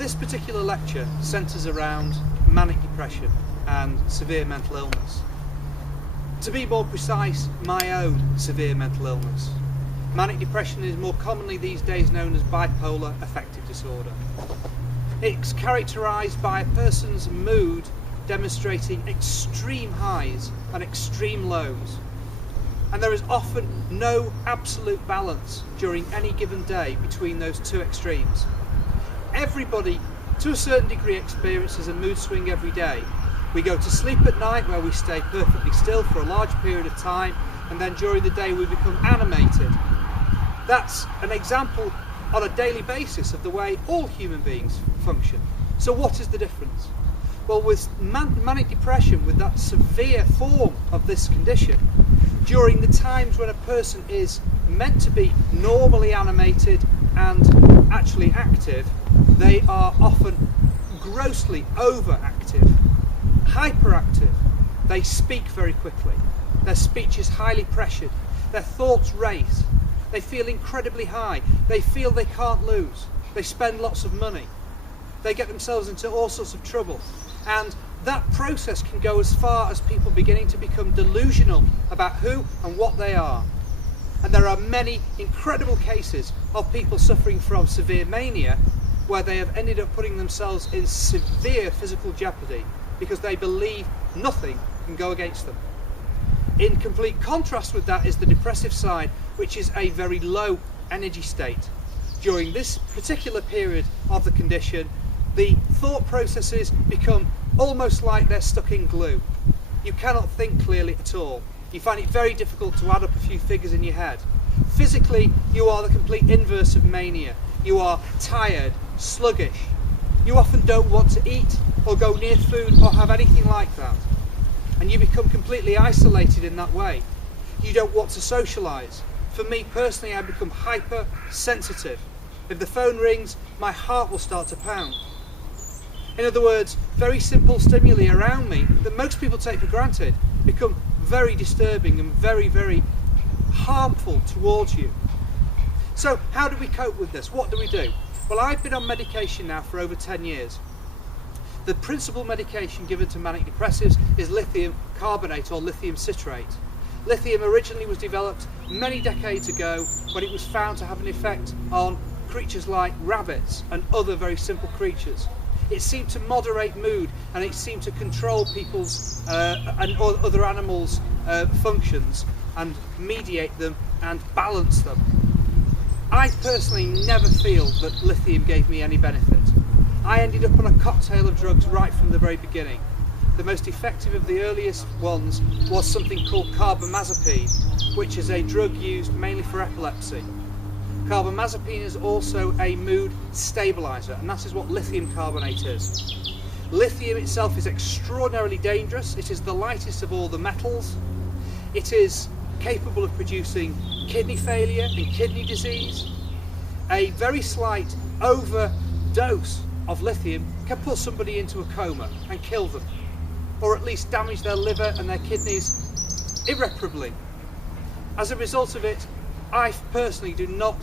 This particular lecture centres around manic depression and severe mental illness. To be more precise, my own severe mental illness. Manic depression is more commonly these days known as bipolar affective disorder. It's characterised by a person's mood demonstrating extreme highs and extreme lows. And there is often no absolute balance during any given day between those two extremes. Everybody, to a certain degree, experiences a mood swing every day. We go to sleep at night where we stay perfectly still for a large period of time, and then during the day we become animated. That's an example on a daily basis of the way all human beings function. So what is the difference? Well, with manic depression, with that severe form of this condition, during the times when a person is meant to be normally animated and actually active, they are often grossly overactive, hyperactive. They speak very quickly. Their speech is highly pressured. Their thoughts race. They feel incredibly high. They feel they can't lose. They spend lots of money. They get themselves into all sorts of trouble. And that process can go as far as people beginning to become delusional about who and what they are. And there are many incredible cases of people suffering from severe mania where they have ended up putting themselves in severe physical jeopardy because they believe nothing can go against them. In complete contrast with that is the depressive side, which is a very low energy state. During this particular period of the condition, the thought processes become almost like they're stuck in glue. You cannot think clearly at all. You find it very difficult to add up a few figures in your head. Physically, you are the complete inverse of mania. You are tired, sluggish. You often don't want to eat or go near food or have anything like that. And you become completely isolated in that way. You don't want to socialise. For me personally, I become hypersensitive. If the phone rings, my heart will start to pound. In other words, very simple stimuli around me that most people take for granted become very disturbing and very, very harmful towards you. So how do we cope with this? What do we do? Well, I've been on medication now for over 10 years. The principal medication given to manic depressives is lithium carbonate or lithium citrate. Lithium originally was developed many decades ago when it was found to have an effect on creatures like rabbits and other very simple creatures. It seemed to moderate mood and it seemed to control people's and other animals' functions and mediate them and balance them. I personally never feel that lithium gave me any benefit. I ended up on a cocktail of drugs right from the very beginning. The most effective of the earliest ones was something called carbamazepine, which is a drug used mainly for epilepsy. Carbamazepine is also a mood stabiliser, and that is what lithium carbonate is. Lithium itself is extraordinarily dangerous. It is the lightest of all the metals. It is capable of producing kidney failure and kidney disease. A very slight overdose of lithium can put somebody into a coma and kill them, or at least damage their liver and their kidneys irreparably. As a result of it, I personally do not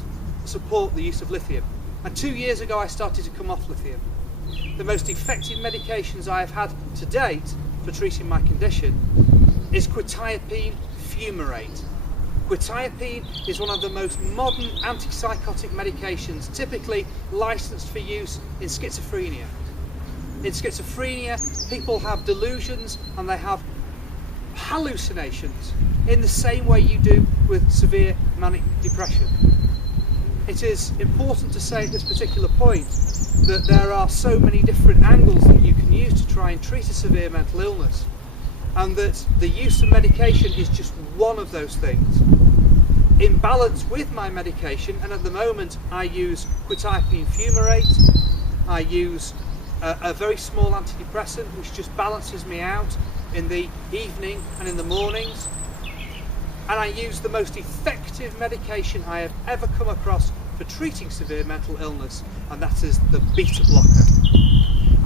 support the use of lithium, and 2 years ago I started to come off lithium. The most effective medications I have had to date for treating my condition is quetiapine fumarate. Quetiapine is one of the most modern antipsychotic medications, typically licensed for use in schizophrenia. In schizophrenia, people have delusions and they have hallucinations in the same way you do with severe manic depression. It is important to say at this particular point that there are so many different angles that you can use to try and treat a severe mental illness, and that the use of medication is just one of those things. In balance with my medication, and at the moment I use quetiapine fumarate, I use a very small antidepressant which just balances me out in the evening and in the mornings, and I use the most effective medication I have ever come across for treating severe mental illness, and that is the beta blocker.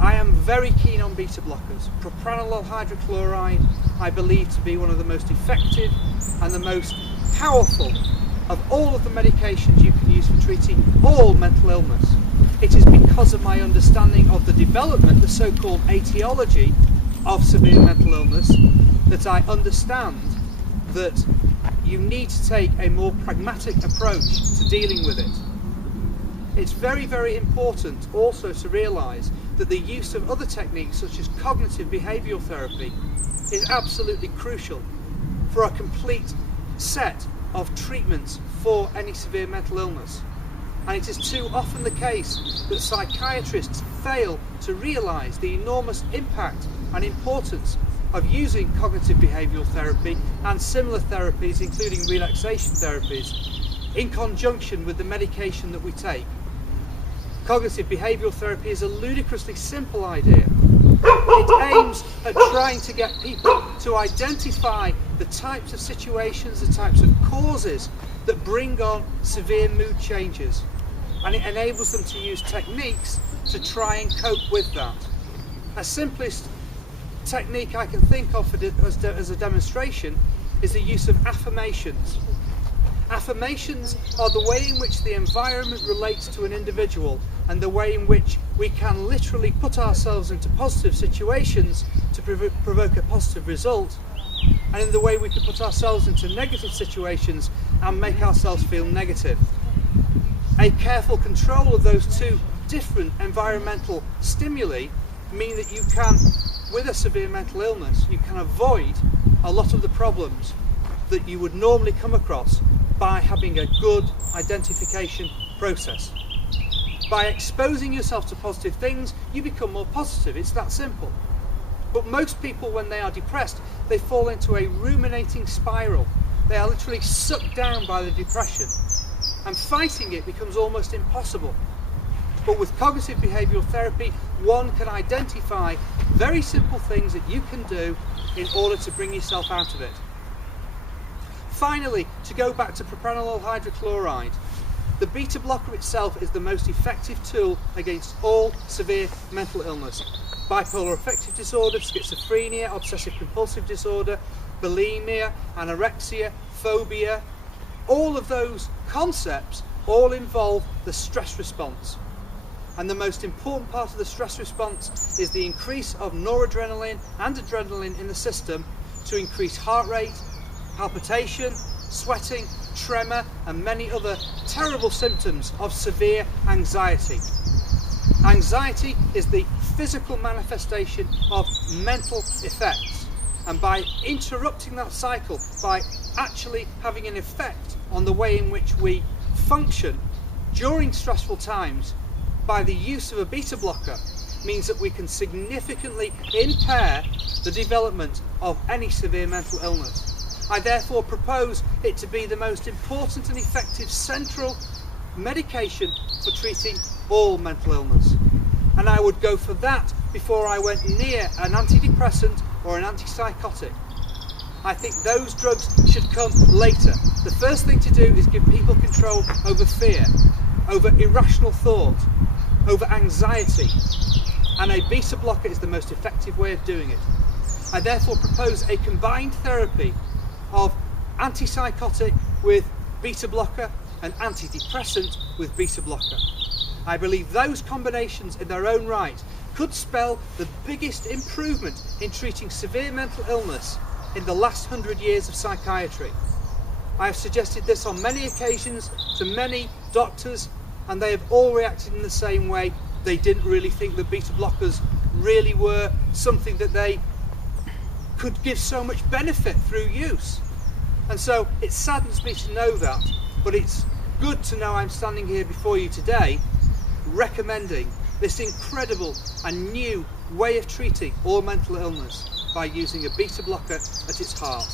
I am very keen on beta blockers. Propranolol hydrochloride I believe to be one of the most effective and the most powerful of all of the medications you can use for treating all mental illness. it is because of my understanding of the development, the so-called etiology of severe mental illness, that I understand that you need to take a more pragmatic approach to dealing with it. It's very, very important also to realise that the use of other techniques such as cognitive behavioural therapy is absolutely crucial for a complete set of treatments for any severe mental illness. And it is too often the case that psychiatrists fail to realise the enormous impact and importance of using cognitive behavioural therapy and similar therapies, including relaxation therapies, in conjunction with the medication that we take. Cognitive behavioural therapy is a ludicrously simple idea. It aims at trying to get people to identify the types of situations, the types of causes that bring on severe mood changes, and it enables them to use techniques to try and cope with that. A simplest technique I can think of as a demonstration is the use of affirmations. Affirmations are the way in which the environment relates to an individual and the way in which we can literally put ourselves into positive situations to provoke a positive result, and in the way we can put ourselves into negative situations and make ourselves feel negative. A careful control of those two different environmental stimuli mean that you can, with a severe mental illness, you can avoid a lot of the problems that you would normally come across by having a good identification process. By exposing yourself to positive things, you become more positive. It's that simple. But most people, when they are depressed, they fall into a ruminating spiral. They are literally sucked down by the depression, and fighting it becomes almost impossible. But with cognitive behavioural therapy, one can identify very simple things that you can do in order to bring yourself out of it. Finally, to go back to propranolol hydrochloride, the beta blocker itself is the most effective tool against all severe mental illness. Bipolar affective disorder, schizophrenia, obsessive compulsive disorder, bulimia, anorexia, phobia, all of those concepts all involve the stress response. And the most important part of the stress response is the increase of noradrenaline and adrenaline in the system to increase heart rate, palpitation, sweating, tremor, and many other terrible symptoms of severe anxiety. Anxiety is the physical manifestation of mental effects, and by interrupting that cycle, by actually having an effect on the way in which we function during stressful times, by the use of a beta blocker, means that we can significantly impair the development of any severe mental illness. I therefore propose it to be the most important and effective central medication for treating all mental illness. And I would go for that before I went near an antidepressant or an antipsychotic. I think those drugs should come later. The first thing to do is give people control over fear, over irrational thought, over anxiety, and a beta blocker is the most effective way of doing it. I therefore propose a combined therapy of antipsychotic with beta blocker and antidepressant with beta blocker. I believe those combinations in their own right could spell the biggest improvement in treating severe mental illness in the last 100 years of psychiatry. I have suggested this on many occasions to many doctors, and they have all reacted in the same way. They didn't really think that beta blockers really were something that they could give so much benefit through use. And so it saddens me to know that, but it's good to know I'm standing here before you today recommending this incredible and new way of treating all mental illness by using a beta blocker at its heart.